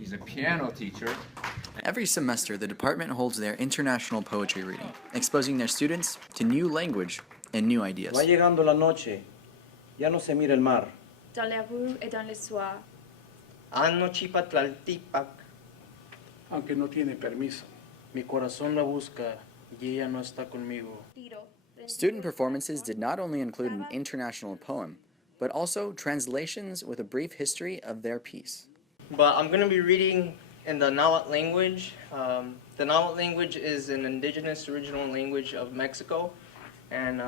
He's a piano teacher. Every semester, the department holds their international poetry reading, exposing their students to new language and new ideas. Va llegando la noche, ya no se mira el mar. Dans les rues et dans les soirs. Anochipatlaltipac. Aunque no tiene permiso. Mi corazón la busca y ella no está conmigo. Student performances did not only include an international poem, but also translations with a brief history of their piece. But I'm going to be reading in the Nahuatl language. The Nahuatl language is an indigenous original language of Mexico, and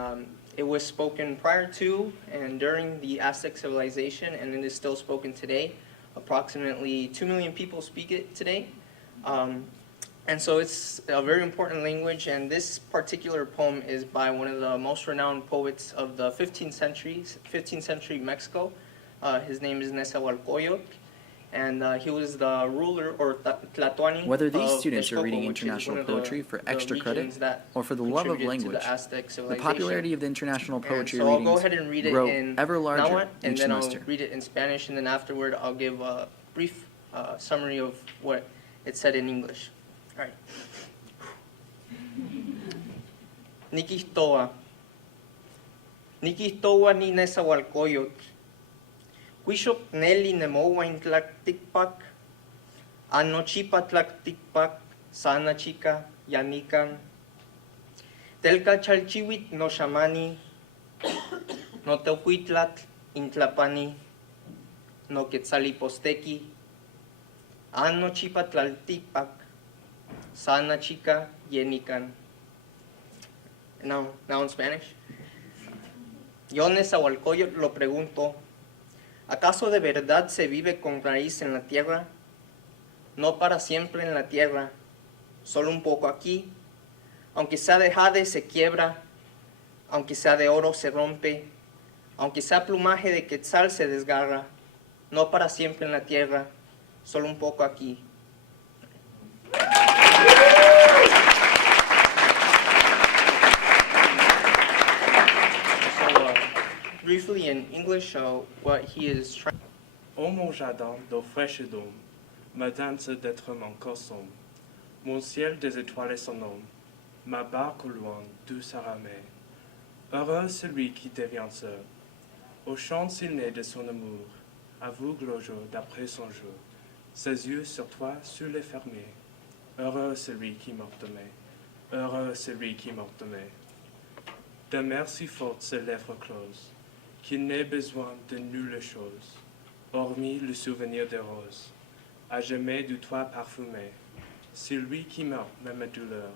it was spoken prior to and during the Aztec civilization, and it is still spoken today. Approximately 2 million people speak it today. And so it's a very important language, and this particular poem is by one of the most renowned poets of the 15th century Mexico. His name is Nezahualcóyotl, and he was the ruler, or Tlatoani. Whether these of students are Texcoco, reading which is international one of the- poetry for the extra credit regions that or for the love of contributed to language, the Aztec the civilization. popularity of the international poetry So I'll go readings ahead and read it grow in ever larger Nahuatl, and each then semester. I'll read it in Spanish, and then afterward I'll give a brief summary of what it said in English. All right. Nikistoa ni Nezahualcóyotl. Quixoc neli nemowa in tlacticpac. Anochipa tlacticpac. Sana chica yanican. Telca chalchiwit no shamani. No teocuitlatl intlapani. No quetzaliposteki. Anochipa tlaltipac. Sana chica yenican. Now in Spanish. Yo Nezahualcóyotl lo pregunto, ¿acaso de verdad se vive con raíz en la tierra? No para siempre en la tierra, solo un poco aquí. Aunque sea de jade se quiebra, aunque sea de oro se rompe, aunque sea plumaje de quetzal se desgarra. No para siempre en la tierra, solo un poco aquí. Briefly in English, what he is trying. Ô mon jardin d'eau fraîche et d'eau, ma danse d'être mon costume, mon ciel des étoiles est son nom, ma barque au loin d'où sa ramée. Heureux celui qui devient seul, au chant s'il naît de son amour, aveugle au jour d'après son jour, ses yeux sur toi sur les fermés. Heureux celui qui meurt demain, heureux celui qui meurt demain. De mer si forte ses lèvres closes, qu'il n'ait besoin de nulle chose, hormis le souvenir des roses, à jamais du toit parfumé. C'est lui qui meurt, même douleur,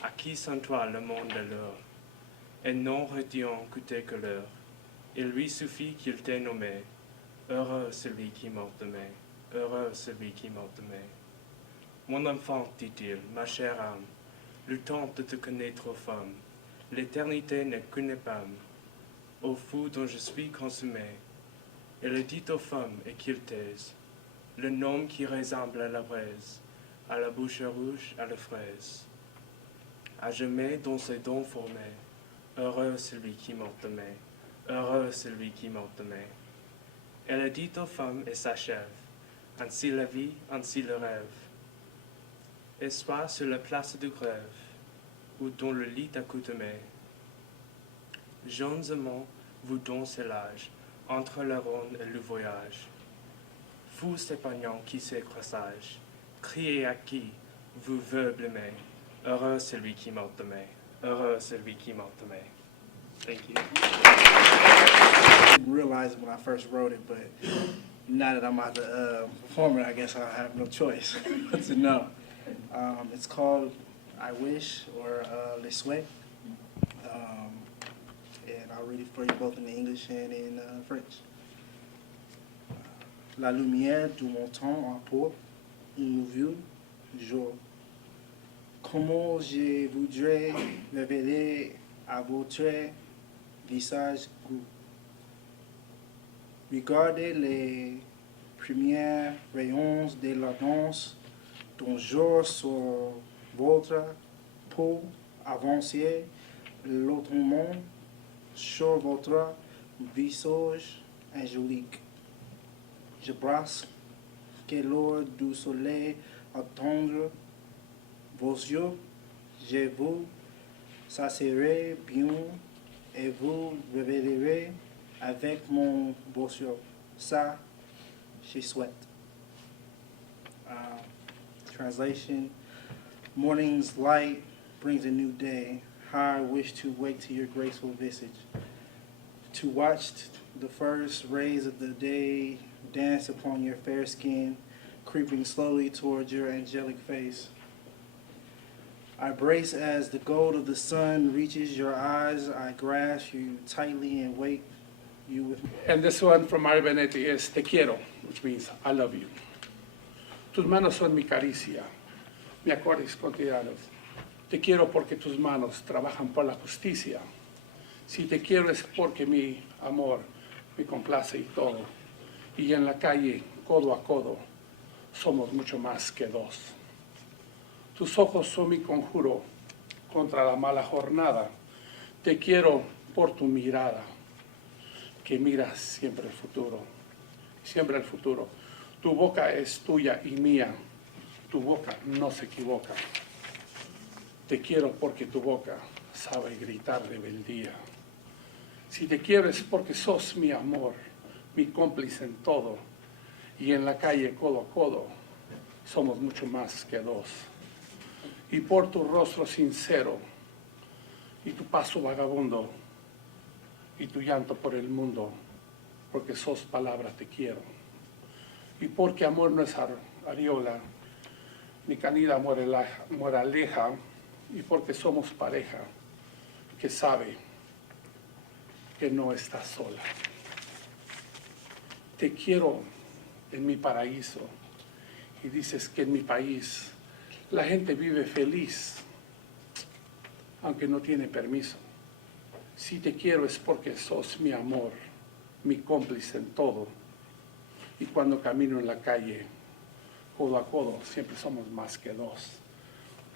à qui sans toi le monde est l'heure, et non radiant que tes couleurs. Il lui suffit qu'il t'ait nommé, heureux celui qui meurt demain, heureux celui qui meurt demain. Mon enfant, dit-il, ma chère âme, le temps de te connaître aux femmes, l'éternité n'est qu'une épame, au fou dont je suis consumé. Elle dit aux femmes et qu'ils taisent, le nom qui ressemble à la braise, à la bouche rouge, à la fraise. À jamais dans ses dons formés, heureux celui qui meurt demain, heureux celui qui meurt demain. Elle dit aux femmes et s'achève, ainsi la vie, ainsi le rêve. Et soit sur la place de grève, ou dans le lit accoutumé. Jeunes amants, vous dansez l'âge, entre la ronde et le voyage. Fous épargnants qui s'écrasage, criez à qui vous veut blâmer. Heureux celui qui meurt demain, heureux celui qui meurt demain. Thank you. I didn't realize it when I first wrote it, but now that I'm out to perform it, I guess I have no choice but to know. It's called I Wish, or Les Souhaits. And I'll read it for you both in English and in French. La lumière du montant apporte un nouveau jour. Comment je voudrais révéler à votre visage goût. Regardez les premiers rayons de la danse d'un jour sur votre peau avancée, l'autre monde sur votre visage angélique. Je brasse que lors du soleil attendre vos yeux, je vous satisferai bien et vous réveillerez avec mon beau yeux. Ça, je souhaite. Translation: Morning's light brings a new day. How I wish to wake to your graceful visage, to watch the first rays of the day dance upon your fair skin, creeping slowly towards your angelic face. I brace as the gold of the sun reaches your eyes. I grasp you tightly and wake you with me. And this one from Mario Benetti is Te quiero, which means I love you. Tus manos son mi caricia, mi acordes cotidianos. Te quiero porque tus manos trabajan por la justicia. Si te quiero es porque mi amor me complace y todo. Y en la calle, codo a codo, somos mucho más que dos. Tus ojos son mi conjuro contra la mala jornada. Te quiero por tu mirada, que miras siempre el futuro, siempre el futuro. Tu boca es tuya y mía, tu boca no se equivoca. Te quiero porque tu boca sabe gritar rebeldía. Si te quiero es porque sos mi amor, mi cómplice en todo. Y en la calle codo a codo somos mucho más que dos. Y por tu rostro sincero y tu paso vagabundo y tu llanto por el mundo, porque sos palabra te quiero. Y porque amor no es ariola, ni canida moraleja, y porque somos pareja que sabe que no estás sola. Te quiero en mi paraíso, y dices que en mi país la gente vive feliz, aunque no tiene permiso. Si te quiero es porque sos mi amor, mi cómplice en todo. Y cuando camino en la calle, codo a codo, siempre somos más que dos.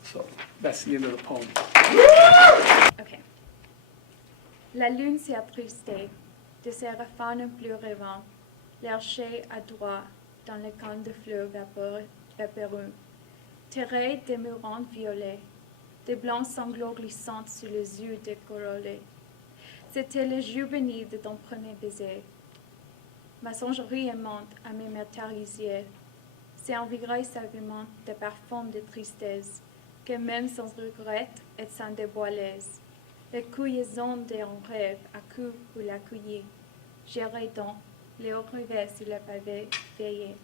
So, that's the end of the poem. Ok. La lune s'est attristée de ses refrains plus rêvants, l'archer à droite dans le camp de fleurs vaporeux, terré des mûrantes violets, des blancs sanglots glissant sur les yeux décorolés. C'était le jour béni de ton premier baiser. Ma songerie aimante à mes métarisiers s'est envivrée savamment de parfums de tristesse, que même sans regret et sans déboilez, les cueillisons d'un rêve à coup pour l'accueillir, j'irai donc les revers sur le pavé veillé.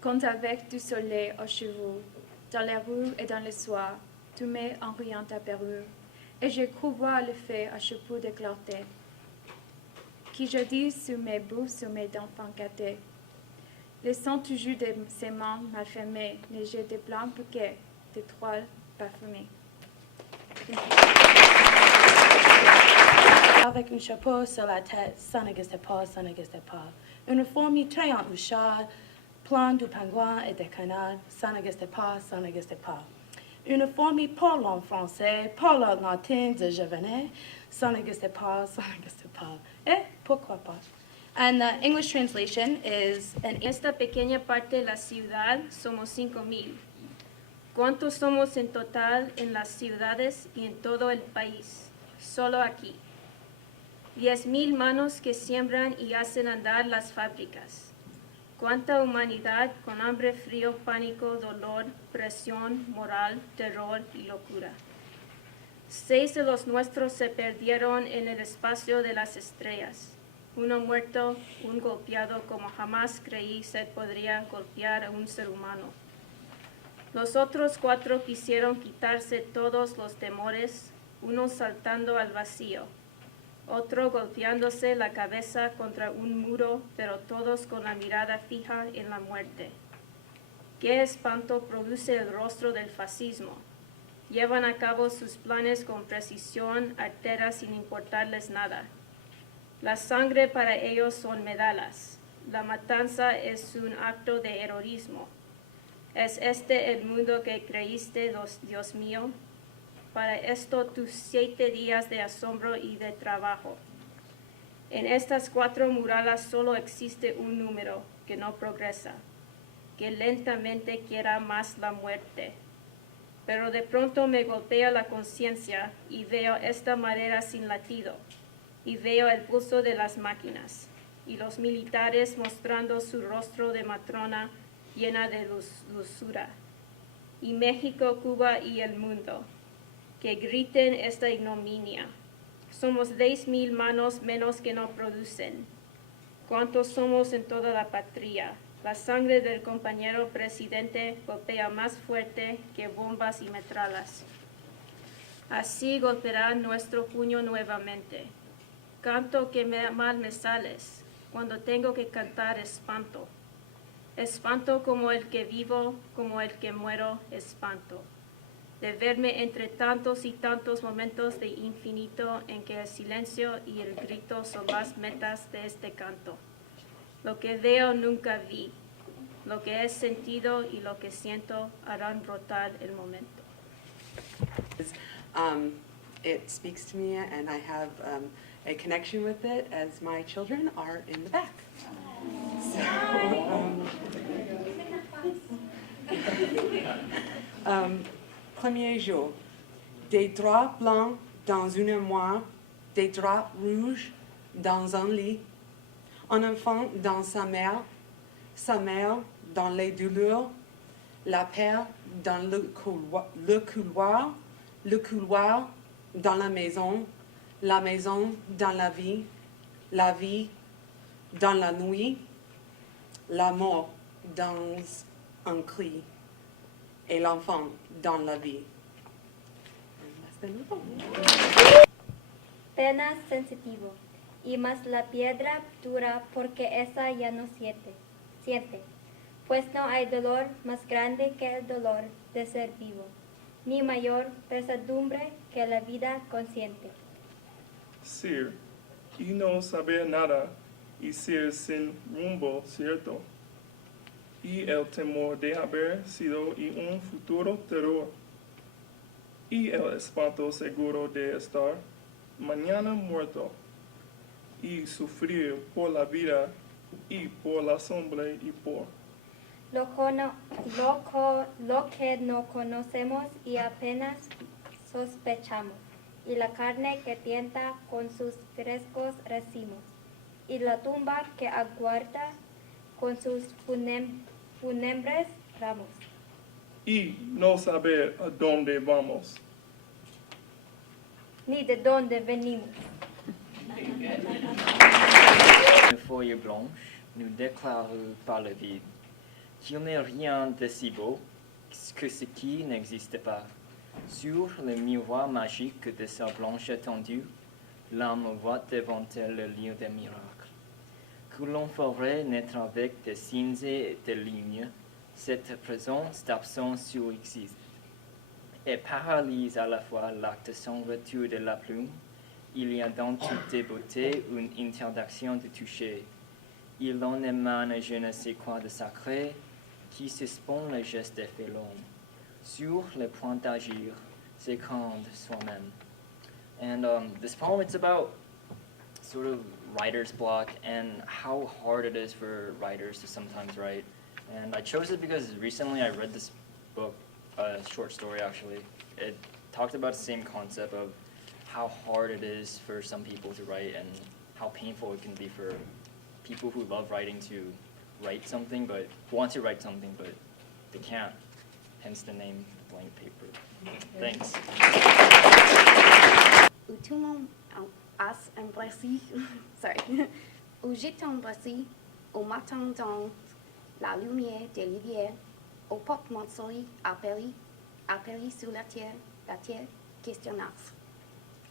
Quand avec du soleil aux cheveux, dans les rues et dans le soir, tu m'es en riant apparu, et j'ai cru voir le fait à chapeau de clarté, qui jadis sur mes bouts, sur mes d'enfants gâtés, laissant toujours de ses mains malfermées, léger de blancs bouquets d'étoiles parfumées. Avec un chapeau sur la tête, ça n'existe pas, ça n'existe pas. Uniformité en houchard, plan du pingouin et des canards, ça n'existe pas, ça n'existe pas. Uniforme parlant français, parlant latin de Javanais, ça n'existe pas, ça n'existe pas. Eh, pourquoi pas? And the English translation is, En esta pequeña parte de la ciudad somos 5,000. ¿Cuántos somos en total en las ciudades y en todo el país? Solo aquí. 10,000 manos que siembran y hacen andar las fábricas. Cuánta humanidad con hambre, frío, pánico, dolor, presión, moral, terror y locura. 6 de los nuestros se perdieron en el espacio de las estrellas. Uno muerto, un golpeado como jamás creí se podría golpear a un ser humano. Los otros 4 quisieron quitarse todos los temores, uno saltando al vacío, otro golpeándose la cabeza contra un muro, pero todos con la mirada fija en la muerte. Qué espanto produce el rostro del fascismo. Llevan a cabo sus planes con precisión, artera sin importarles nada. La sangre para ellos son medallas. La matanza es un acto de heroísmo. ¿Es este el mundo que creíste, Dios mío? Para esto tus 7 días de asombro y de trabajo. En estas 4 murallas solo existe un número que no progresa. que lentamente quiera más la muerte. Pero de pronto me golpea la conciencia y veo esta madera sin latido, y veo el pulso de las máquinas, y los militares mostrando su rostro de matrona llena de dulzura. Y México, Cuba y el mundo, que griten esta ignominia. Somos 10,000 manos menos que no producen. ¿Cuántos somos en toda la patria? La sangre del compañero presidente golpea más fuerte que bombas y metrallas. Así golpeará nuestro puño nuevamente. Canto que mal me sales. Cuando tengo que cantar espanto. Espanto como el que vivo, como el que muero, espanto. De verme entre tantos y tantos momentos de infinito en que el silencio y el grito son las metas de este canto. Lo que veo nunca vi, lo que he sentido y lo que siento harán brotar el momento. It speaks to me, and I have a connection with it as my children are in the back. Premier jour, des draps blancs dans une armoire, des draps rouges dans un lit, un enfant dans sa mère dans les douleurs, la père dans le couloir dans la maison dans la vie dans la nuit, la mort dans un cri, et l'enfant dans la vie. Pena sensitivo, y más la piedra dura porque esa ya no siente, pues no hay dolor más grande que el dolor de ser vivo, ni mayor pesadumbre que la vida consciente. Ser y no saber nada y ser sin rumbo cierto, y el temor de haber sido y un futuro terror, y el espanto seguro de estar mañana muerto, y sufrir por la vida y por la sombra y por Lo que no conocemos y apenas sospechamos, y la carne que tienta con sus frescos racimos, y la tumba que aguarda con sus fúnebres ramos. y no saber a dónde vamos. Ni de dónde venimos. Une feuille blanche nous déclare par le vide qu'il n'est rien de si beau que ce qui n'existe pas. Sur le miroir magique de sa blanche étendue, l'âme voit devant elle le lieu des miracles. Que l'on ferait naître avec des signes et des lignes, cette présence d'absence surexiste, et paralyse à la fois l'acte sans retour de la plume. Il y a dans toutes les beautés une interdiction de toucher. Il en émane je ne sais quoi de sacré qui suspend le geste et fait l'homme. Sur le point d'agir, s'écrande soi-même. And this poem, it's about sort of writer's block and how hard it is for writers to sometimes write. And I chose it because recently I read this book, a short story actually. It talked about the same concept of how hard it is for some people to write and how painful it can be for people who love writing to write something, but want to write something, but they can't. Hence the name Blank Paper. Thanks. Où tout le monde a embrassé, sorry, où j'étais embrassé au matin dans la lumière des rivières, au porte-monceau appelé sur la terre questionnaire.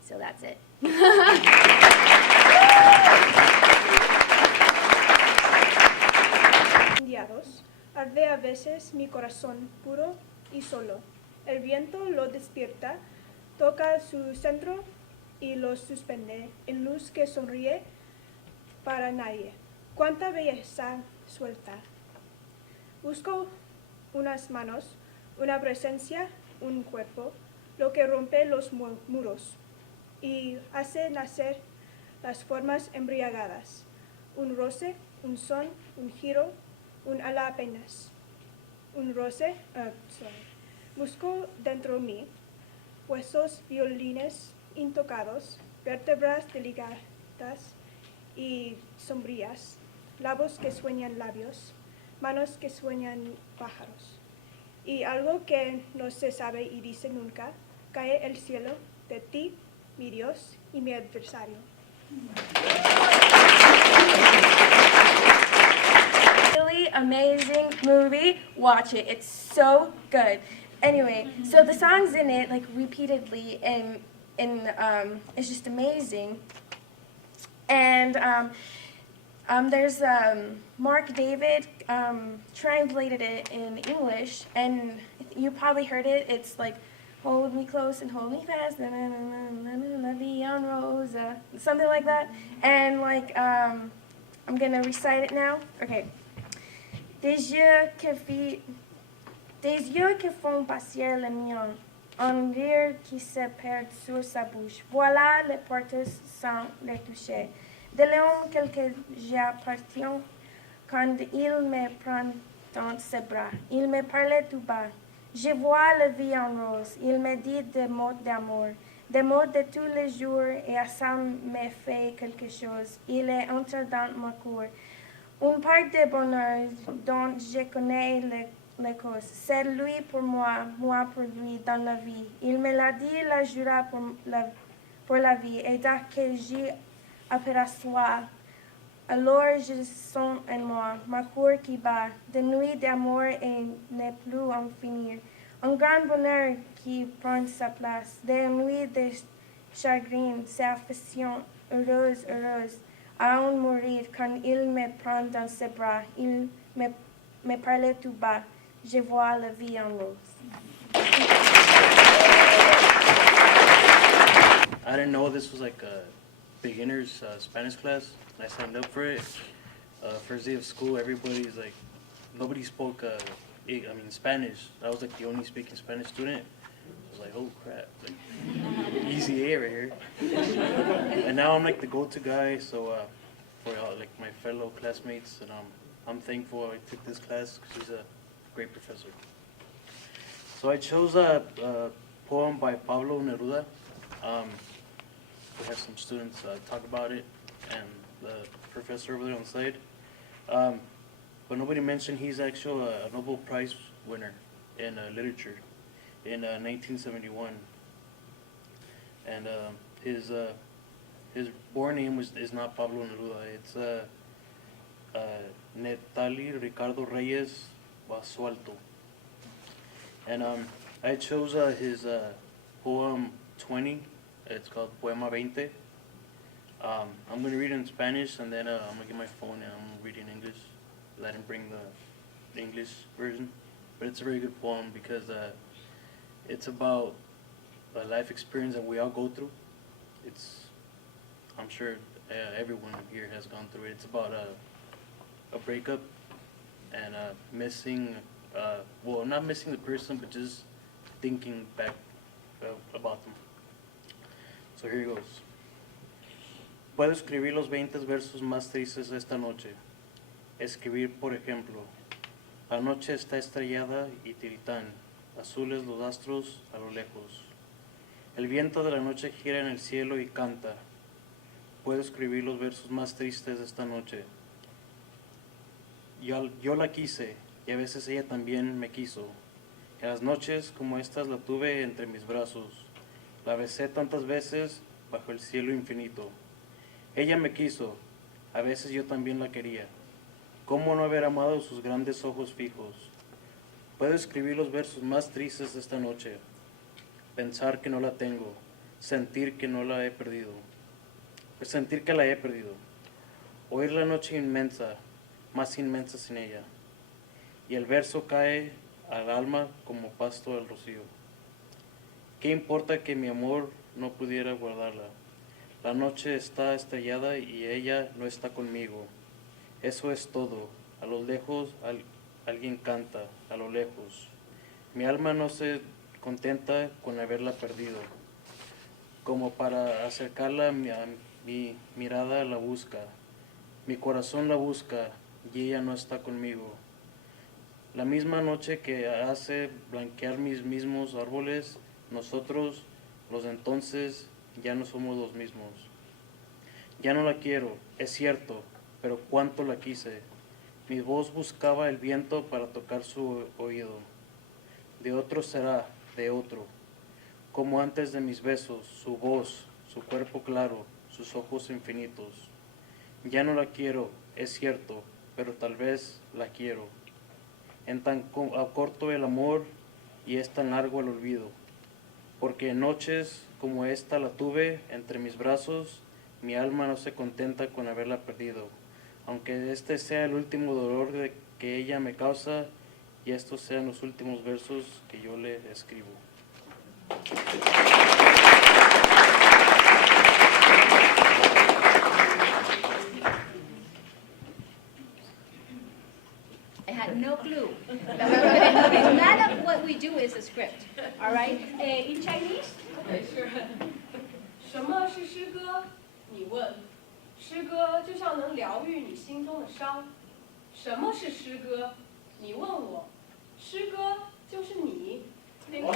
So that's it. Arde a veces mi corazón puro y solo. El viento lo despierta, toca su centro y lo suspende en luz que sonríe para nadie. Cuánta belleza suelta. Busco unas manos, una presencia, un cuerpo, lo que rompe los muros y hace nacer las formas embriagadas. Un roce, un son, un giro, un ala apenas. un roce, busco dentro mí, huesos, violines intocados, vértebras delicadas y sombrías, labios que sueñan labios, manos que sueñan pájaros. Y algo que no se sabe y dice nunca, cae el cielo de ti, mi Dios y mi adversario. Really amazing movie. Watch it. It's so good. Anyway, so the songs in it like repeatedly and it's just amazing. And there's Mark David translated it in English, and you probably heard it. It's like, hold me close and hold me fast, na na na na na na na Rosa, something like that. And like, I'm gonna recite it now. Okay. Des yeux qui font passer le mien, un rire qui se perd sur sa bouche. Voilà les portes sans les toucher. De l'homme que j'appartiens, quand il me prend dans ses bras, il me parle tout bas. Je vois la vie en rose, il me dit des mots d'amour, des mots de tous les jours, et à ça me fait quelque chose. Il est entré dans ma cour. Une part de bonheur dont je connais les causes. C'est lui pour moi, moi pour lui dans la vie. Il me l'a dit, la jura pour la vie. Et dès que j'y aperçois, alors je sens en moi ma cour qui bat. De nuit d'amour et n'est plus en finir. Un grand bonheur qui prend sa place. Des nuits de chagrin, c'est affection heureuse, heureuse. À en mourir quand il me prend dans ses bras, il me parle tout bas, je vois la vie en rose. I didn't know this was like a beginner's Spanish class. I signed up for it. First day of school, everybody's like, nobody spoke Spanish. I was like the only speaking Spanish student. I was like, oh crap, like, easy A right here. And now I'm like the go-to guy, so for like my fellow classmates, and I'm thankful I took this class because he's a great professor. So I chose a poem by Paolo Neruda. We have some students talk about it, and the professor over there on the side. But nobody mentioned he's actually a Nobel Prize winner in literature in 1971, and his born name is not Pablo Neruda. It's Netali Ricardo Reyes Basualto. And I chose his poem 20. It's called Poema 20. I'm going to read it in Spanish, and then I'm going to get my phone and I'm going to read it in English. I didn't bring the English version, but it's a very good poem because it's about a life experience that we all go through. I'm sure everyone here has gone through it. It's about a breakup and missing, well, not missing the person, but just thinking back about them. So here it goes. Puedo escribir los 20 versos más tristes de esta noche. Escribir, por ejemplo, la noche está estrellada y tiritán, azules los astros a lo lejos. El viento de la noche gira en el cielo y canta. Puedo escribir los versos más tristes de esta noche. Yo la quise y a veces ella también me quiso. En las noches como estas la tuve entre mis brazos. La besé tantas veces bajo el cielo infinito. Ella me quiso, a veces yo también la quería. ¿Cómo no haber amado sus grandes ojos fijos? Puedo escribir los versos más tristes de esta noche. Pensar que no la tengo, sentir que no la he perdido. Sentir que la he perdido. Oír la noche inmensa, más inmensa sin ella. Y el verso cae al alma como pasto al rocío. ¿Qué importa que mi amor no pudiera guardarla? La noche está estrellada y ella no está conmigo. Eso es todo. A lo lejos alguien canta, a lo lejos. Mi alma no se contenta con haberla perdido. Como para acercarla, mi mirada la busca. Mi corazón la busca y ella no está conmigo. La misma noche que hace blanquear mis mismos árboles, nosotros, los de entonces, ya no somos los mismos. Ya no la quiero, es cierto, pero cuánto la quise. Mi voz buscaba el viento para tocar su oído. De otro será, de otro. Como antes de mis besos, su voz, su cuerpo claro, sus ojos infinitos. Ya no la quiero, es cierto, pero tal vez la quiero. En tan corto el amor y es tan largo el olvido. Porque en noches como esta la tuve entre mis brazos, mi alma no se contenta con haberla perdido. Aunque este sea el último dolor que ella me causa y estos sean los últimos versos que yo le escribo. I had no clue. None of what we do is a script. All right? In Chinese? Okay, sure. 什么是诗歌？你问。诗歌就像能疗愈你心中的伤。什么是诗歌？你问我。诗歌就是你。All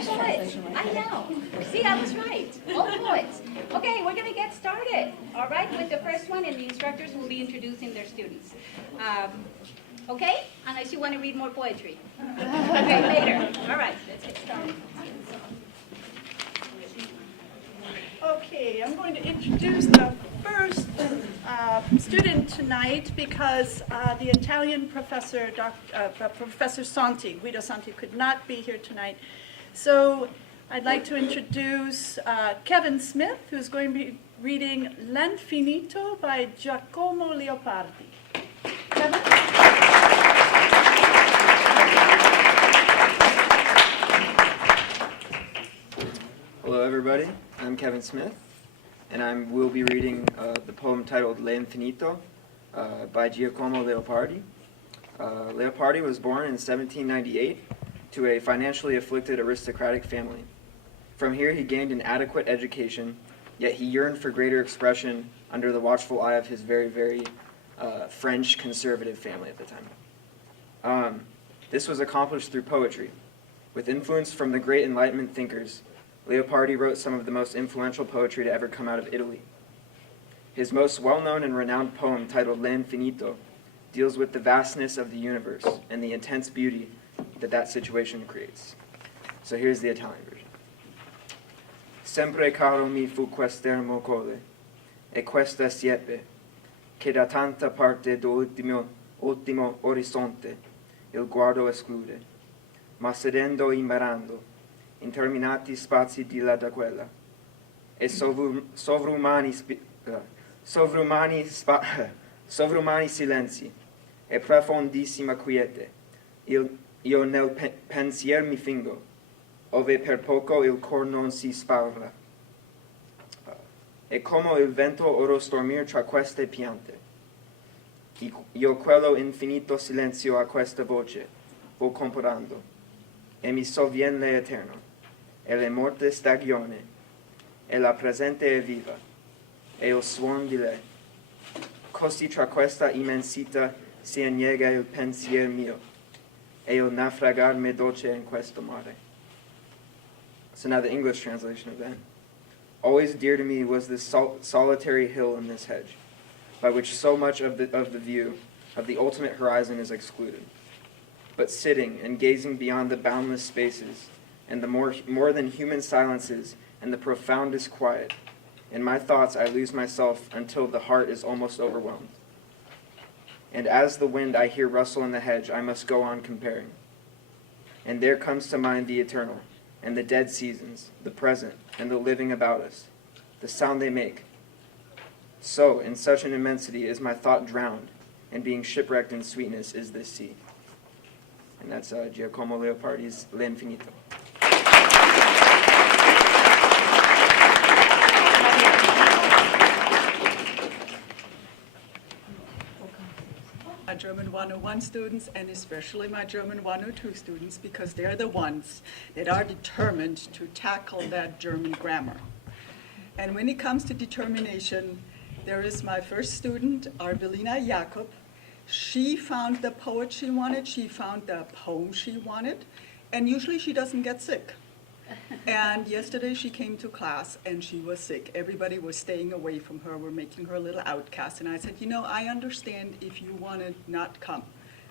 poets. I know. See, I was right. All poets. Okay, we're going to get started. All right, with the first one, and the instructors will be introducing their students. Okay? Unless you want to read more poetry. Okay, later. All right, let's get started. Okay, I'm going to introduce the first student tonight because the Italian professor, Professor Santi, Guido Santi, could not be here tonight. So I'd like to introduce Kevin Smith, who's going to be reading L'Infinito by Giacomo Leopardi. Kevin? Hello everybody, I'm Kevin Smith, and I will be reading the poem titled L'Infinito by Giacomo Leopardi. Leopardi was born in 1798 to a financially afflicted aristocratic family. From here he gained an adequate education, yet he yearned for greater expression under the watchful eye of his very French conservative family at the time. This was accomplished through poetry. With influence from the great Enlightenment thinkers, Leopardi wrote some of the most influential poetry to ever come out of Italy. His most well-known and renowned poem, titled L'Infinito, deals with the vastness of the universe and the intense beauty that situation creates. So here's the Italian version. Sempre caro mi fu quest'ermo colle, e questa siepe, che da tanta parte d'ultimo orizzonte il guardo esclude, ma sedendo imparando, interminati spazi di là da quella, e sovrumani silenzi, e profondissima quiete, io nel pensier mi fingo, ove per poco il cor non si spavra. E come il vento oro stormir tra queste piante, io quello infinito silenzio a questa voce vo comparando, e mi sovvien l'eterno, e le morte stagione, e la presente è viva, e il suon di lei. Così tra questa immensità si annega il pensier mio, e il naufragar me dolce in questo mare. So now the English translation of that. Always dear to me was this solitary hill in this hedge, by which so much of the view of the ultimate horizon is excluded. But sitting and gazing beyond the boundless spaces, and the more than human silences, and the profoundest quiet, in my thoughts I lose myself until the heart is almost overwhelmed. And as the wind I hear rustle in the hedge, I must go on comparing. And there comes to mind the eternal, and the dead seasons, the present, and the living about us, the sound they make. So, in such an immensity is my thought drowned, and being shipwrecked in sweetness is this sea. And that's Giacomo Leopardi's L'Infinito. My German 101 students, and especially my German 102 students, because they're the ones that are determined to tackle that German grammar. And when it comes to determination, there is my first student, Arbelina Jakob. She found the poet she wanted, she found the poem she wanted, and usually she doesn't get sick. And yesterday she came to class and she was sick. Everybody was staying away from her, were making her a little outcast. And I said, you know, I understand if you want to not come.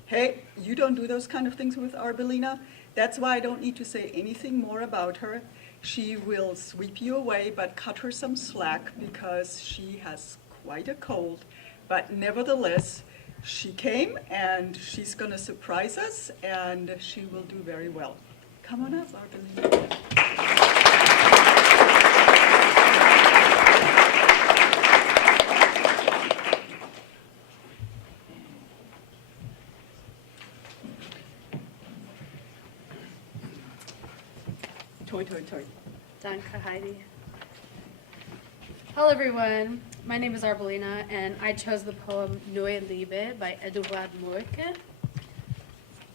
Hey, you don't do those kind of things with Arbelina. That's why I don't need to say anything more about her. She will sweep you away, but cut her some slack because she has quite a cold. But nevertheless, she came and she's going to surprise us and she will do very well. Come on up, Arbelina. Toi, toi, toi. Danke, Heidi. Hello, everyone. My name is Arbelina, and I chose the poem Neue Liebe by Eduard Mohrke.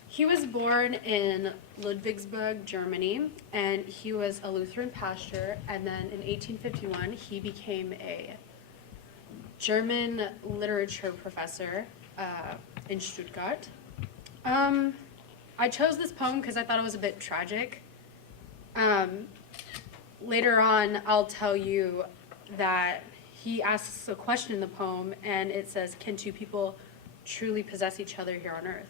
He was born in Ludwigsburg, Germany, and he was a Lutheran pastor, and then in 1851, he became a German literature professor in Stuttgart. I chose this poem because I thought it was a bit tragic. Later on, I'll tell you that he asks a question in the poem, and it says, can two people truly possess each other here on earth?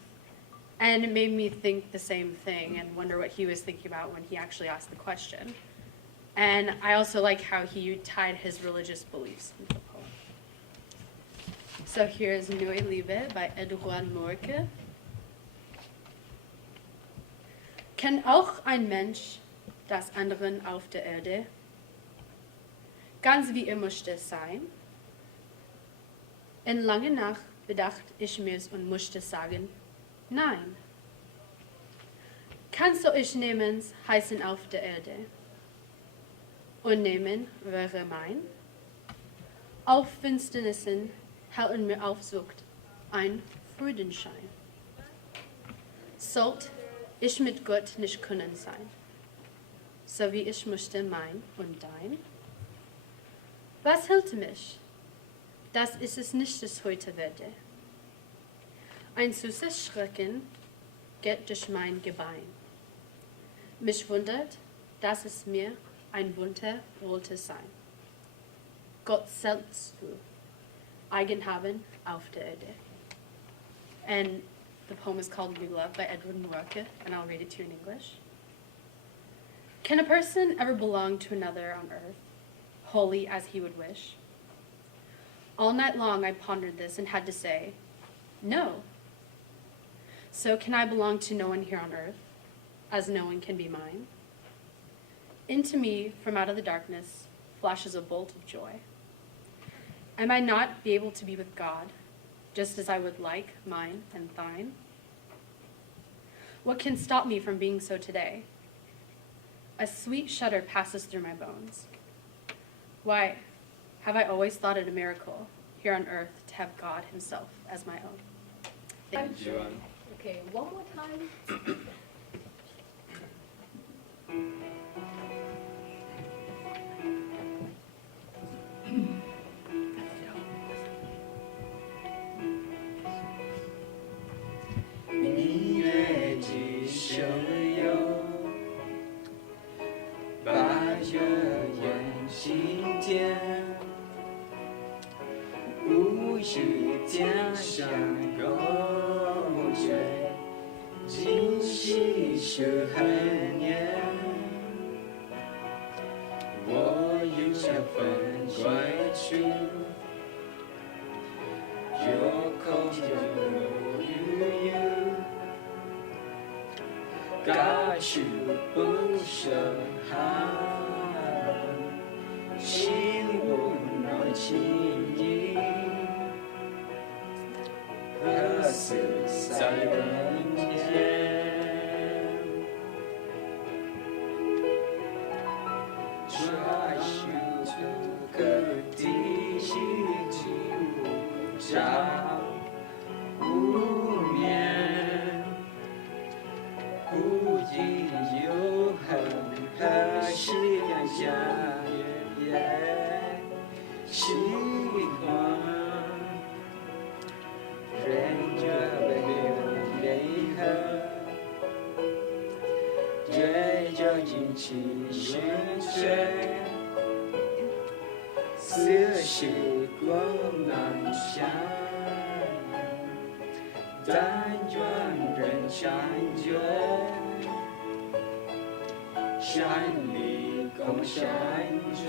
And it made me think the same thing and wonder what he was thinking about when he actually asked the question. And I also like how he tied his religious beliefs into the poem. So here's Neue Liebe by Eduard Mohrke. Kennt auch ein Mensch das anderen auf der Erde? Ganz wie musste es sein? In lange Nacht bedacht ich mir's und musste sagen, nein. Kannst du ich nehmens heißen auf der Erde? Und nehmen wäre mein? Auf Finsternissen halten mir Aufsucht ein Freudenschein. Sollt ich mit Gott nicht können sein, so wie ich möchte mein und dein? Was hält mich? Das ist es nicht, das heute werde. Ein süßes Schrecken geht durch mein Gebein. Mich wundert, dass es mir ein Wunder wollte sein. Gott selbst du, Eigenhaben auf der Erde. And the poem is called Nebula by Edward Mohrke, and I'll read it to you in English. Can a person ever belong to another on earth, wholly as he would wish? All night long I pondered this and had to say, no. So can I belong to no one here on earth, as no one can be mine? Into me, from out of the darkness, flashes a bolt of joy. Am I not be able to be with God, just as I would like mine and thine? What can stop me from being so today? A sweet shudder passes through my bones. Why, have I always thought it a miracle here on earth to have God himself as my own? Thank you. Okay, one more time. Yeah. 光南下，但愿人闪着，山里共闪着。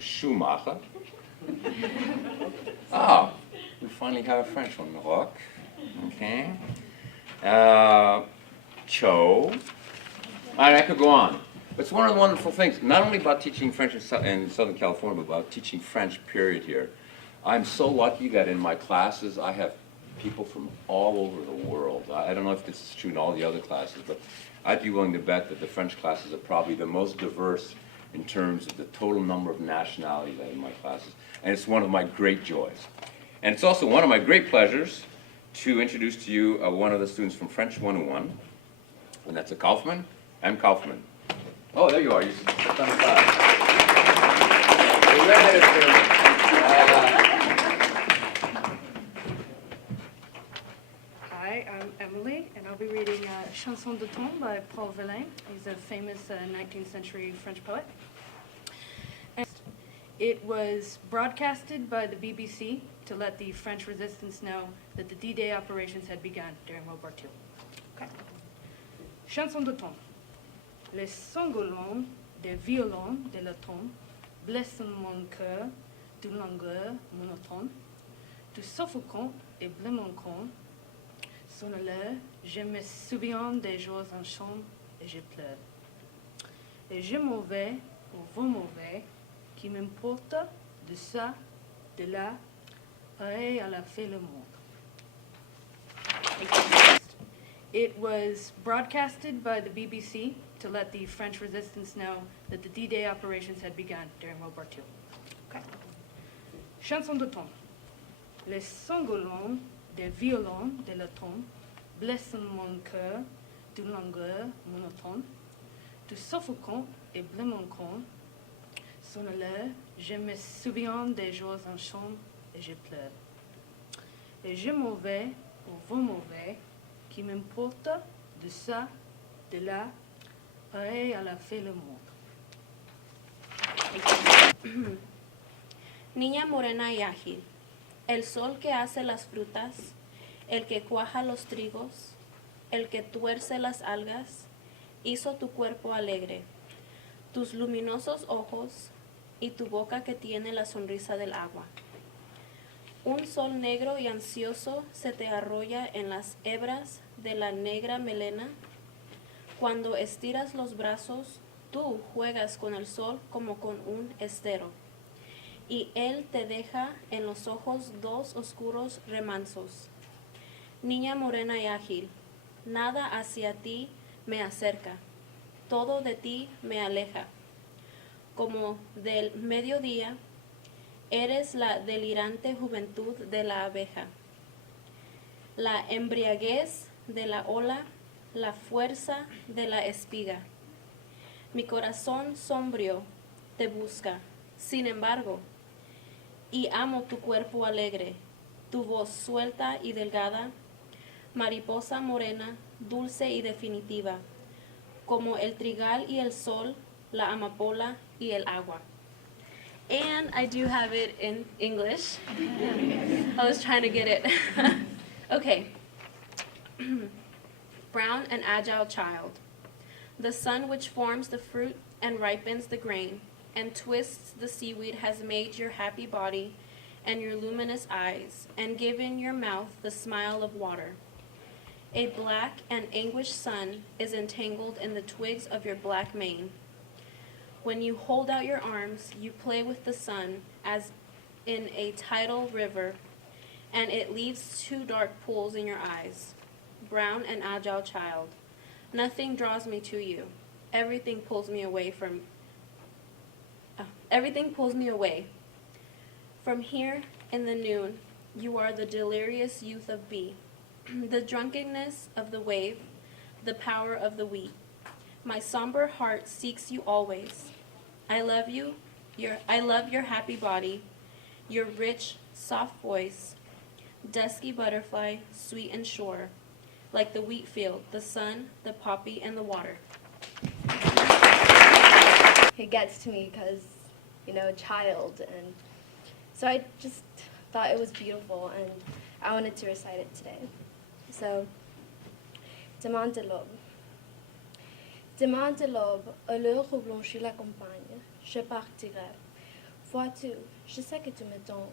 Schumacher. Ah, we finally have a French one. Rock. Okay. Cho. I could go on. It's one of the wonderful things, not only about teaching French in Southern California, but about teaching French, period, here. I'm so lucky that in my classes I have people from all over the world. I don't know if this is true in all the other classes, but I'd be willing to bet that the French classes are probably the most diverse in terms of the total number of nationalities that are in my classes. And it's one of my great joys. And it's also one of my great pleasures to introduce to you one of the students from French 101, and that's a Kaufman. M. Kaufman. Oh, there you are. You sit on the side. Hi, I'm Emily, and I'll be reading Chanson de Ton by Paul Verlaine. He's a famous 19th century French poet. And it was broadcasted by the BBC to let the French resistance know that the D-Day operations had begun during World War II. Okay. Chanson de Ton. Les sanglots des violons de la tombe blessent mon cœur d'une langueur monotone. Du suffocant et blêmant sonne l'heure, je me souviens des jours en chambre et je pleure. Et je m'en vais, ou vous m'en vais, qui m'importe de ça, de là, pareil à la fait le monde. It was broadcasted by the BBC to let the French resistance know that the D-Day operations had begun during World War II. Okay. Chanson de Ton. Les sanglots des violons de la tombe blessent mon cœur d'une langueur monotone. Du suffocant et blêmant sonne l'heure, je me souviens des jours en chambre et je pleure. Et je m'en vais, ou vous m'en vais, qui m'importe de ça, de là, pareil à la fait le monde. Niña morena y ágil, el sol que hace las frutas, el que cuaja los trigos, el que tuerce las algas, hizo tu cuerpo alegre, tus luminosos ojos y tu boca que tiene la sonrisa del agua. Un sol negro y ansioso se te arrolla en las hebras de la negra melena. Cuando estiras los brazos, tú juegas con el sol como con un estero, y él te deja en los ojos dos oscuros remansos. Niña morena y ágil, nada hacia ti me acerca, todo de ti me aleja. Como del mediodía, eres la delirante juventud de la abeja, la embriaguez de la ola, la fuerza de la espiga. Mi corazón sombrío te busca, sin embargo, y amo tu cuerpo alegre, tu voz suelta y delgada, mariposa morena, dulce y definitiva, como el trigal y el sol, la amapola y el agua. And I do have it in English. I was trying to get it. Okay. Brown and agile child. The sun which forms the fruit and ripens the grain and twists the seaweed has made your happy body and your luminous eyes and given your mouth the smile of water. A black and anguished sun is entangled in the twigs of your black mane. When you hold out your arms, you play with the sun as in a tidal river, and it leaves two dark pools in your eyes. Brown and agile child, nothing draws me to you. Everything pulls me away from. Everything pulls me away. From here in the noon, you are the delirious youth of bee, the drunkenness of the wave, the power of the wheat, My somber heart seeks you always. I love you. I love your happy body, your rich, soft voice, dusky butterfly, sweet and sure, like the wheat field, the sun, the poppy, and the water. It gets to me because, a child, and so I just thought it was beautiful, and I wanted to recite it today. So, Demain de l'aube. Demain de l'aube, à l'heure où blanchit la campagne, je partirai. Vois-tu, je sais que tu m'attends.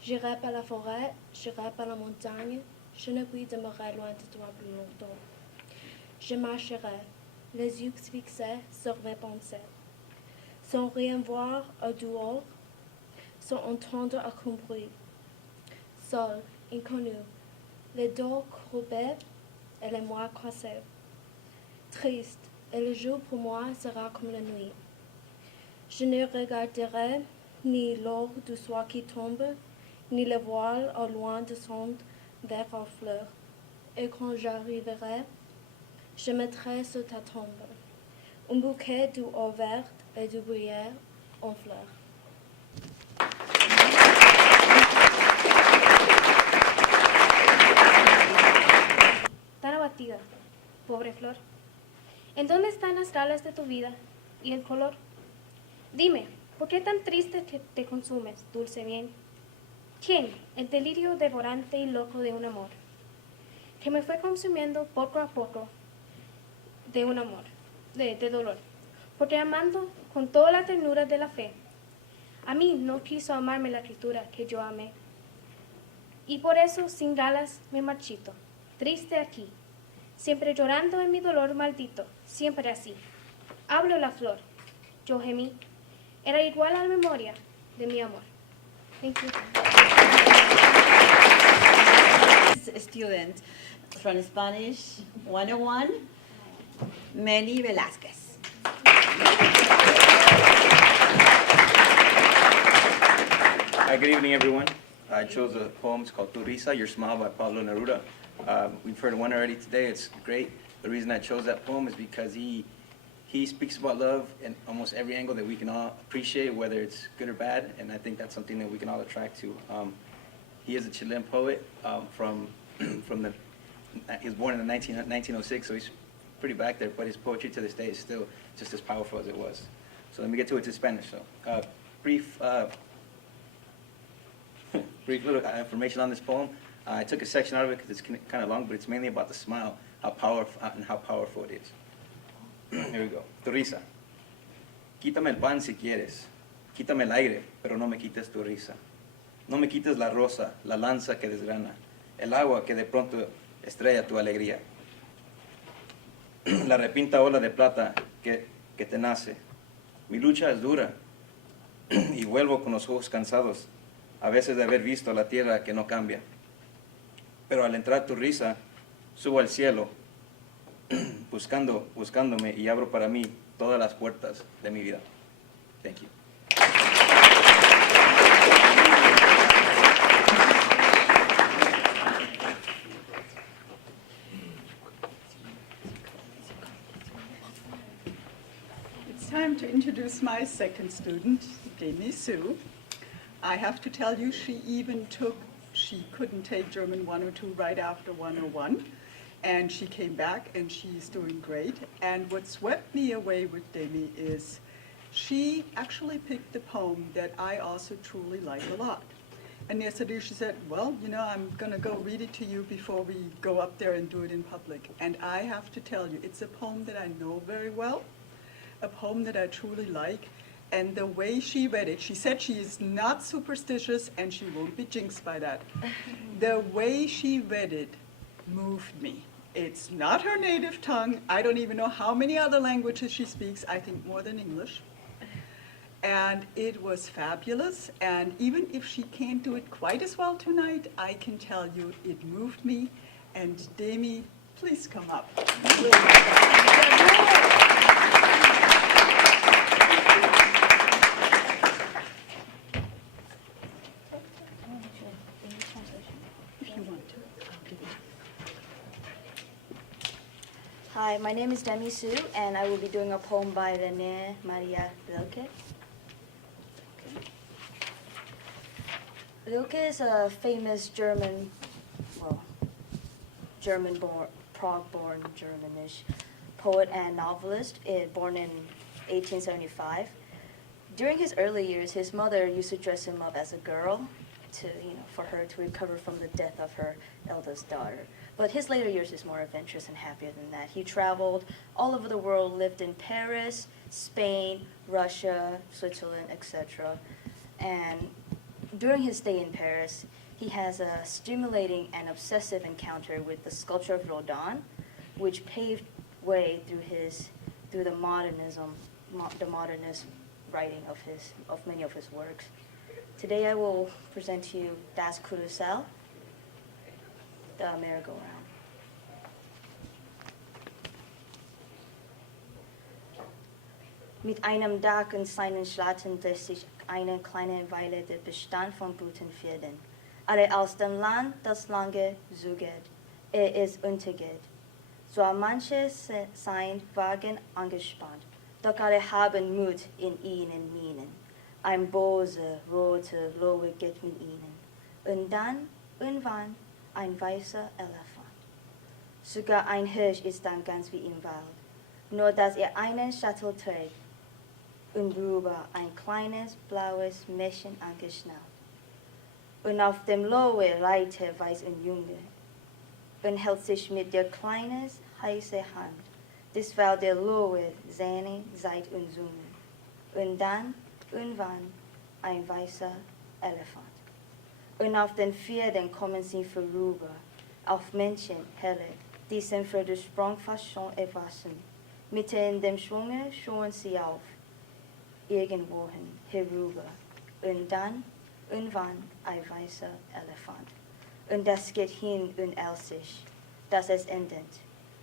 J'irai par la forêt, j'irai par la montagne, je ne puis demeurer loin de toi plus longtemps. Je marcherai, les yeux fixés sur mes pensées, sans rien voir au dehors, sans entendre aucun bruit. Seul, inconnu, les dos courbés et les mains croisés. Triste, et le jour pour moi sera comme la nuit. Je ne regarderai ni l'or du soir qui tombe, ni le voile au loin descendre vers aux fleurs. Et quand j'arriverai, je mettrai sur ta tombe un bouquet d'eau verte et de bruyère en fleurs. Tan abatida, pobre flor. ¿En dónde están las alas de tu vida y el color? Dime, ¿por qué tan triste te consumes, dulce bien? ¿Quién? El delirio devorante y loco de un amor, que me fue consumiendo poco a poco de un amor, de dolor, porque amando con toda la ternura de la fe, a mí no quiso amarme la criatura que yo amé. Y por eso sin galas me marchito, triste aquí, siempre llorando en mi dolor maldito, siempre así. Habló la flor, yo gemí, era igual a la memoria de mi amor. Thank you. Student from Spanish 101, Meli Velázquez. Hi, good evening, everyone. I chose a poem. It's called Tu Risa, Your Smile by Paolo Neruda. We've heard one already today. It's great. The reason I chose that poem is because he speaks about love in almost every angle that we can all appreciate, whether it's good or bad, and I think that's something that we can all attract to. He is a Chilean poet he was born in 1906, so he's pretty back there, but his poetry to this day is still just as powerful as it was. So let me get to it in Spanish. So, brief little information on this poem. I took a section out of it because it's kind of long, but it's mainly about the smile, how powerful it is. Here we go. Tu risa. Quítame el pan si quieres. Quítame el aire, pero no me quites tu risa. No me quites la rosa, la lanza que desgrana, el agua que de pronto estrella tu alegría. La repinta ola de plata que te nace. Mi lucha es dura y vuelvo con los ojos cansados, a veces de haber visto la tierra que no cambia. Pero al entrar tu risa, subo al cielo, buscándome y abro para mí todas las puertas de mi vida. Thank you. It's time to introduce my second student, Demi Sue. I have to tell you, she couldn't take German 102 right after 101. And she came back and she's doing great. And what swept me away with Demi is she actually picked a poem that I also truly like a lot. And yesterday she said, well, I'm gonna go read it to you before we go up there and do it in public. And I have to tell you, it's a poem that I know very well, a poem that I truly like. And the way she read it, she said she is not superstitious and she won't be jinxed by that. The way she read it moved me. It's not her native tongue. I don't even know how many other languages she speaks. I think more than English. And it was fabulous. And even if she can't do it quite as well tonight, I can tell you it moved me. And Demi, please come up. Hi, Hi, my name is Demi Sue, and I will be doing a poem by René Maria Rilke. Rilke is a famous German, Prague-born Germanish poet and novelist, born in 1875. During his early years, his mother used to dress him up as a girl for her to recover from the death of her eldest daughter. But his later years is more adventurous and happier than that. He traveled all over the world, lived in Paris, Spain, Russia, Switzerland, etc. And during his stay in Paris, he has a stimulating and obsessive encounter with the sculpture of Rodin, which paved way through the modernist writing of many of his works. Today I will present to you Das Karussell, the merry-go-round. Mit einem Dach und seinen Schlatten lässt sich eine kleine Weile der Bestand von Bruten finden. Aber aus dem Land, das lange zugeht, es untergeht. So manches sein Wagen angespannt, doch alle haben Mut in ihnen Mienen. Ein böser, roter Lohe geht mit ihnen. Und dann, irgendwann, ein weißer Elefant. Sogar ein Hirsch ist dann ganz wie im Wald, nur dass er einen Sattel trägt und drüber ein kleines blaues Mädchen angeschnallt. Und auf dem Lohe reitet weiß ein Junge und hält sich mit der kleinen, heißen Hand, desweil der Lohe seine Seid und Zunge. Und dann, irgendwann, ein weißer Elefant. Und auf den Pferden kommen sie vorüber, auf Menschen, helle, die sind für den Sprung fast schon erwachsen. Mitten in dem Schwunge schauen sie auf, irgendwohin herüber. Und dann, irgendwann, ein weißer Elefant. Und das geht hin und aus sich, dass es endet.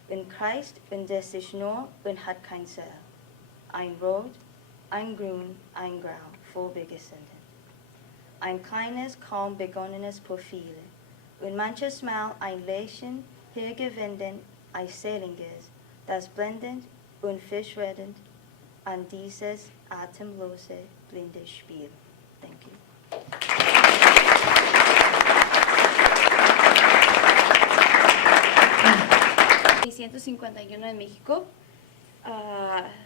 Und kreist und das sich nur und hat kein Ziel. Ein Rot, ein Grün, ein Grau, vorbegesendet. Ein kleines, kaum begonnenes Profil. Und manches Mal ein Lächeln, hergewendet, ein seliges, das blendend und verschwendend an dieses atemlose, blinde Spiel. Thank you. 1951 in Mexico.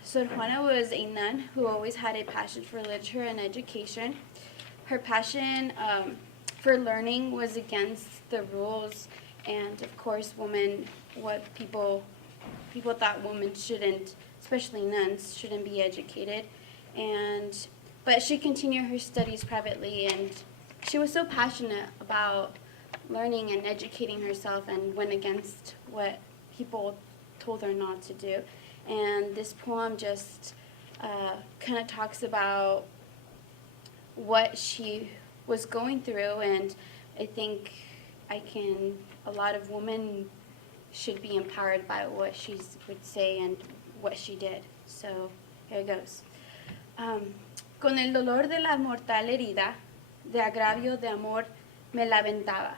Sor Juana was a nun who always had a passion for literature and education. Her passion for learning was against the rules, and of course, what people thought women shouldn't, especially nuns, shouldn't be educated. But she continued her studies privately, and she was so passionate about learning and educating herself, and went against what people told her not to do. And this poem just kind of talks about what she was going through, and I think a lot of women should be empowered by what she would say and what she did. So here it goes. Con el dolor de la mortal herida, de agravio de amor me lamentaba,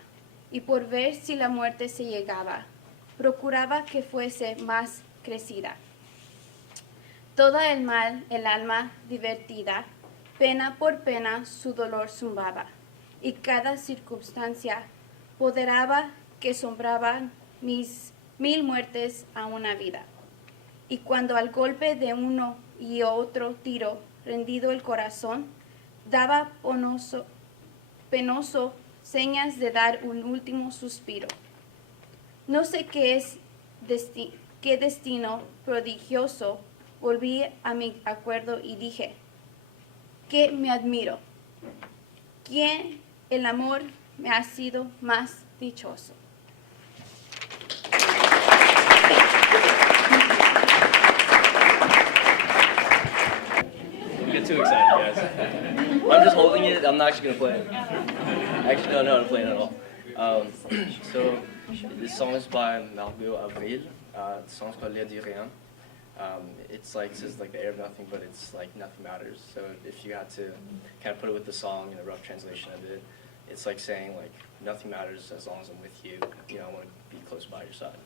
y por ver si la muerte se llegaba, procuraba que fuese más crecida. Todo el mal, el alma divertida, pena por pena su dolor zumbaba, y cada circunstancia poderaba que sombraban mis 1000 muertes a una vida. Y cuando al golpe de uno y otro tiro, rendido el corazón, daba penoso señas de dar un último suspiro. No sé qué destino prodigioso, volví a mi acuerdo y dije, que me admiro, ¿quién el amor me ha sido más dichoso? Don't get too excited, guys. I'm just holding it. I'm not actually going to play it. Actually, no, I'm not playing at all. So, this song is by Margot Avril. The song's called L'air de rien. It's like, it says like the air of nothing, but it's like nothing matters. So if you had to kind of put it with the song in a rough translation of it, it's like saying like nothing matters as long as I'm with you. You know, I want to be close by your side.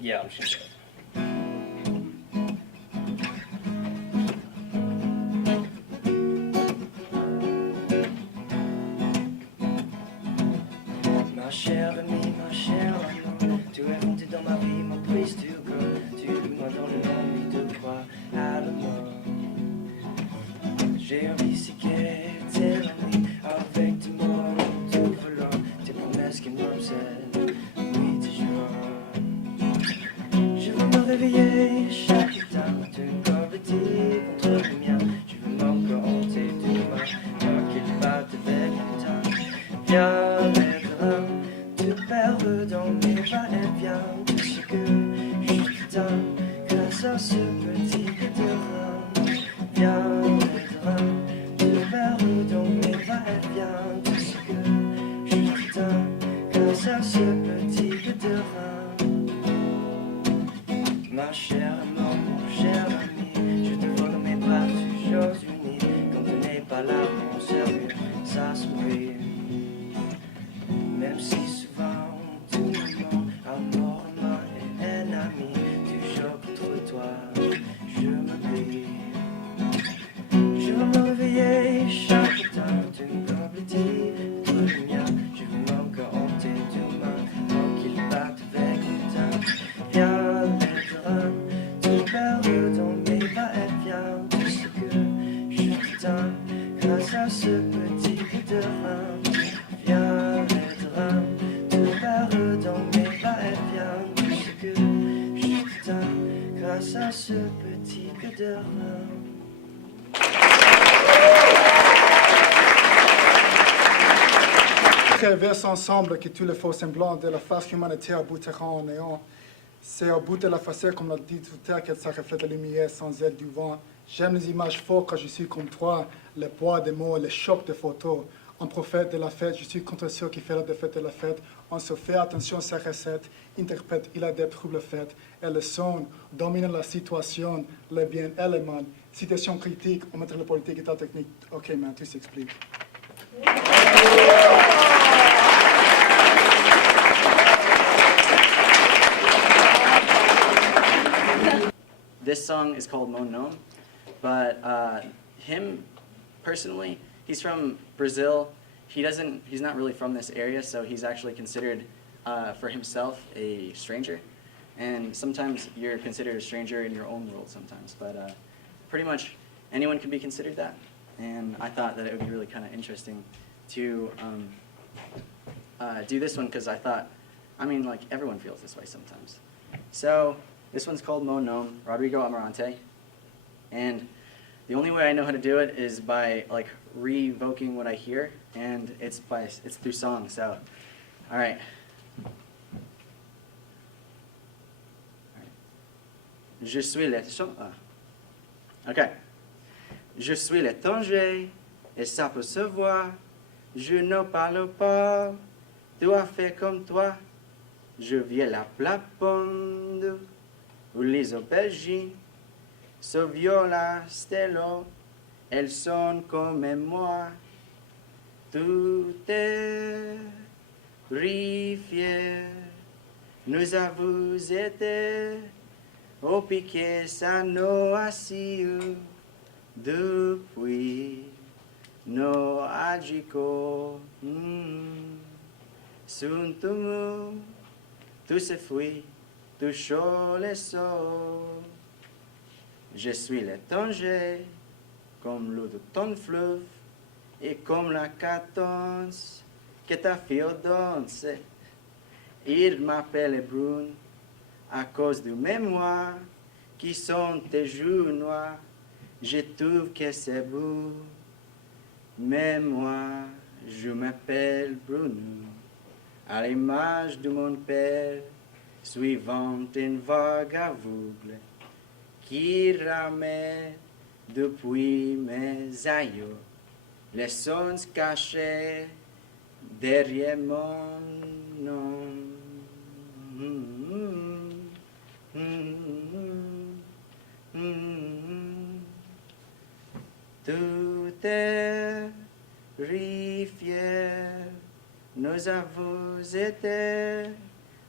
Yeah, I'm just Ma chère amie, ma chère amie, tu es venue dans ma vie, ma prise du cœur. Tu m'as donné l'envie de croire à l'amour. J'ai envie si qu'était l'ennui avec tes mots, tout volant, tes promesses qui m'obsèdent, oui, tes jours. Je veux me réveiller chaque matin, d'une compétitive contre le mien. Je veux m'encore hanter demain, tant qu'il batte avec le temps. Viens, lève-la, te perdre dans mes va-et-vient. Tout ce que je t'aime, grâce à ce petit terrain. Viens, lève-la, te perdre dans mes va-et-vient. Tout ce que je t'aime, grâce à ce petit terrain. Ma chère maman, mon cher ami, je te vois dans mes bras toujours unis. Quand tu n'es pas là, mon sérieux, ça se brille. Même si souvent, tout moment, amour, main et un ami, toujours contre toi, je m'oublie. Je veux me réveiller chaque matin d'une complétive de lumière. Je veux encore hanter demain, tant qu'il batte avec le temps. Viens, lève-la, te perdre dans mes va-et-vient. Tout ce que je t'aime, grâce à ce petit terrain. Viens, lève-la, te perdre dans mes va-et-vient. Tout ce que je t'aime, grâce à ce petit terrain. Traverse ensemble que tous les faux semblants de la face humanitaire aboutira en néant. C'est au bout de la facette, comme l'a dit tout à l'heure, qu'elle se reflète la lumière sans aide du vent. J'aime les images fortes quand je suis comme toi, le poids des mots, les chocs de photos. Un prophète de la fête, je suis contre ceux qui font la défaite de la fête. On se fait attention à sa recette, interprète, il a des troubles faits. Et le son domine la situation, le bien et le mal. Citation critique, on mettra la politique et la technique. Ok, man, tout s'explique. This song is called Mon Nom, but him personally, he's from Brazil. He's not really from this area, so he's actually considered for himself a stranger. And sometimes you're considered a stranger in your own world sometimes, but pretty much anyone can be considered that. And I thought that it would be really kind of interesting to do this one because I thought, I mean, like everyone feels this way sometimes. So this one's called Mon Nom, Rodrigo Amarante. And the only way I know how to do it is by like revoking what I hear, and it's through song. So, all right. Je suis l'étranger. Ok. Je suis l'étranger et ça peut se voir. Je ne parle pas tout à fait comme toi. Je viens la plaponde ou les aubergines. Ce viola stello, elles sont comme moi. Tout est rivière. Nous avons été au piquet sans nos assis depuis nos agicots. Sun tout se fuit, tout chaud les sauts. Je suis l'étranger, comme l'eau de ton fleuve, et comme la cadence que ta fille danse. Il m'appelle brune à cause de mémoire qui sont tes joues noires. Je trouve que c'est beau, mais moi, je m'appelle Bruno, à l'image de mon père, suivant une vague aveugle qui ramène depuis mes aïeux les sons cachés derrière mon nom. Tout est rivière, nous avons été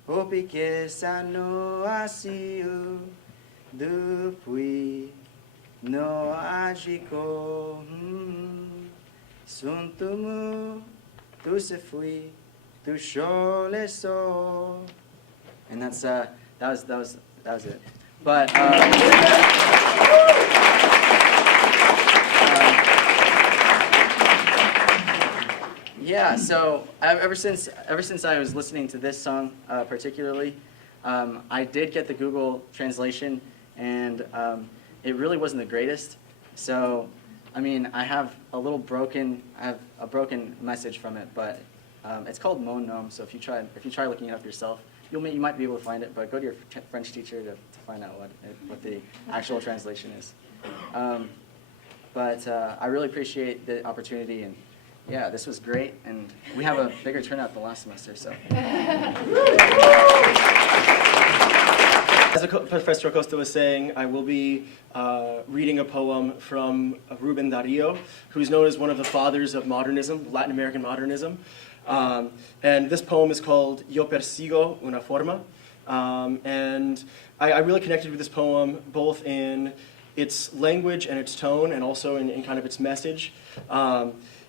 Hopi que ça no asio depuis no agiko. Suntumu tu se fui tu shole so. And that's that was it. But yeah, so ever since I was listening to this song particularly, I did get the Google translation, and it really wasn't the greatest. So, I mean, I have a broken message from it, but it's called Mon Nom. So if you try looking it up yourself, you might be able to find it. But go to your French teacher to find out what the actual translation is. But I really appreciate the opportunity, and yeah, this was great, and we have a bigger turnout than last semester, so. As Professor Acosta was saying, I will be reading a poem from Rubén Darío, who's known as one of the fathers of modernism, Latin American modernism. And this poem is called Yo persigo una forma. And I really connected with this poem both in its language and its tone, and also in kind of its message.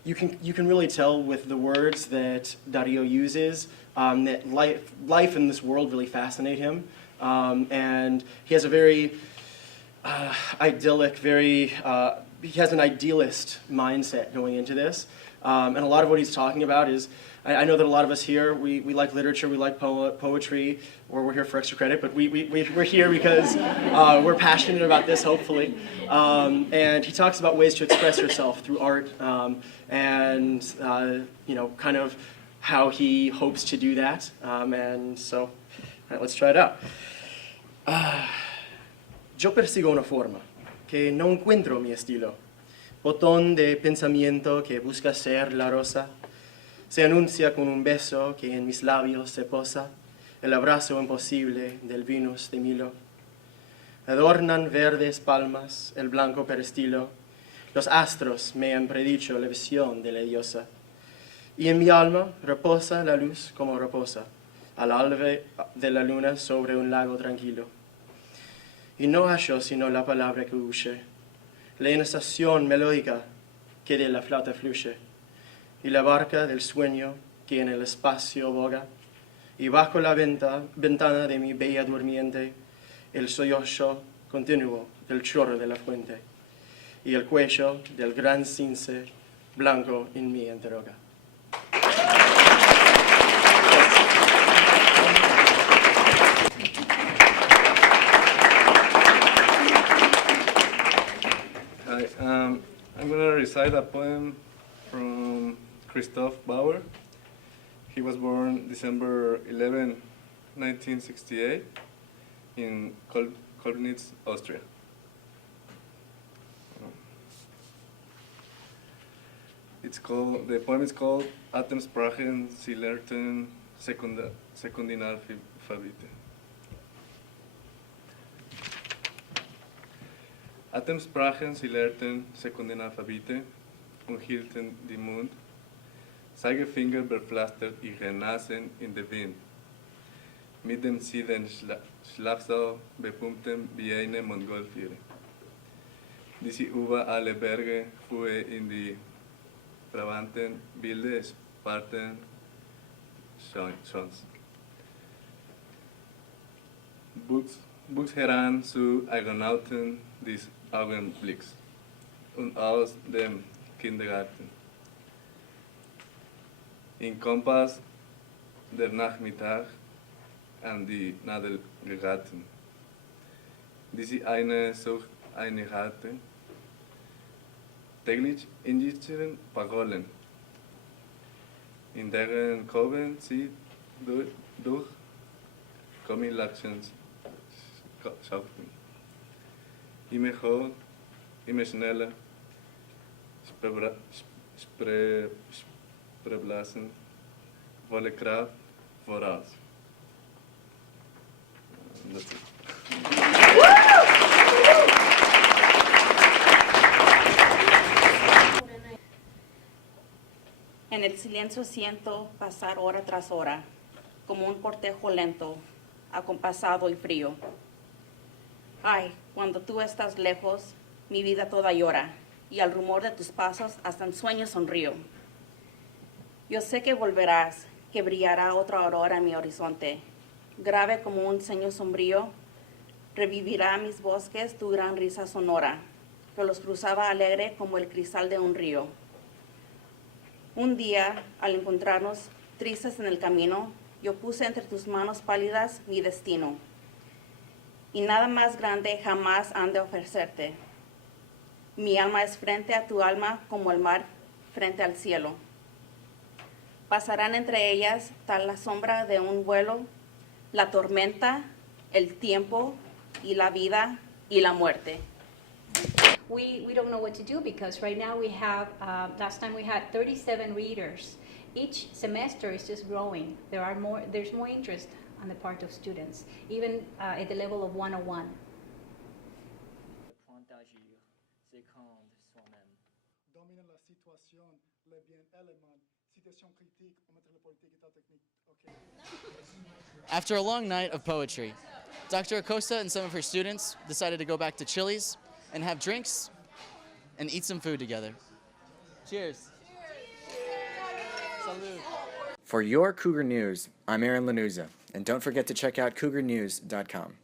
You can really tell with the words that Darío uses that life in this world really fascinate him. And he has a very idyllic, he has an idealist mindset going into this. And a lot of what he's talking about is, I know that a lot of us here, we like literature, we like poetry, or we're here for extra credit, but we're here because we're passionate about this, hopefully. And he talks about ways to express yourself through art, and kind of how he hopes to do that. And so, all right, let's try it out. Yo persigo una forma que no encuentro mi estilo, botón de pensamiento que busca ser la rosa, se anuncia con un beso que en mis labios se posa, el abrazo imposible del Venus de Milo. Adornan verdes palmas el blanco peristilo, los astros me han predicho la visión de la diosa, y en mi alma reposa la luz como reposa al albe de la luna sobre un lago tranquilo. Y no hallo sino la palabra que huye, la enunciación melódica que de la flauta fluye, y la barca del sueño que en el espacio boga, y bajo la ventana de mi bella durmiente, el sollozo continuo del chorro de la fuente, y el cuello del gran cince blanco en mi interroga. Hi, I'm going to recite a poem from Christoph Bauer. He was born December 11, 1968 in Kolbnitz, Austria. The poem is called Atemsprachen, Sie lehrten Sekundinalphabete. Atemsprachen, Sie lehrten Sekundinalphabete und hielten die Mund, Zeigefinger bepflastert ihre Nasen in den Wind. Mit dem sie den Schlafsaal bepumpten wie eine Mongolfiere, die sie über alle Berge fuhr in die brabanten wilde Sparten Schons. Wuchs heran zu Argonauten des Augenblicks und aus dem Kindergarten. In Kompass der Nachmittag an die Nadel geraten, die sie eine Sucht eine hatte, täglich injizieren Parolen, in deren Kurven sie durch Comic-Actions schafften. Immer höher, immer schneller, Spreblasen, volle Kraft voraus. That's it. En el silencio siento pasar hora tras hora, como un cortejo lento, acompasado y frío. Ay, cuando tú estás lejos, mi vida toda llora, y al rumor de tus pasos hasta en sueños sonrío. Yo sé que volverás, que brillará otra aurora en mi horizonte, grave como un ceño sombrío, revivirá mis bosques tu gran risa sonora, que los cruzaba alegre como el cristal de un río. Un día, al encontrarnos tristes en el camino, yo puse entre tus manos pálidas mi destino, y nada más grande jamás han de ofrecerte. Mi alma es frente a tu alma como el mar frente al cielo. Pasarán entre ellas tal la sombra de un vuelo, la tormenta, el tiempo y la vida y la muerte. We don't know what to do because right now we have, last time we had 37 readers. Each semester is just growing. There's more interest on the part of students, even at the level of 101. Domine la situation, le bien élément, citation critique, on mettre le politique et technique. Okay. After a long night of poetry, Dr. Acosta and some of her students decided to go back to Chili's and have drinks and eat some food together. Cheers. Salud. For your Cougar News, I'm Aaron Lanuza, and don't forget to check out cougarnews.com.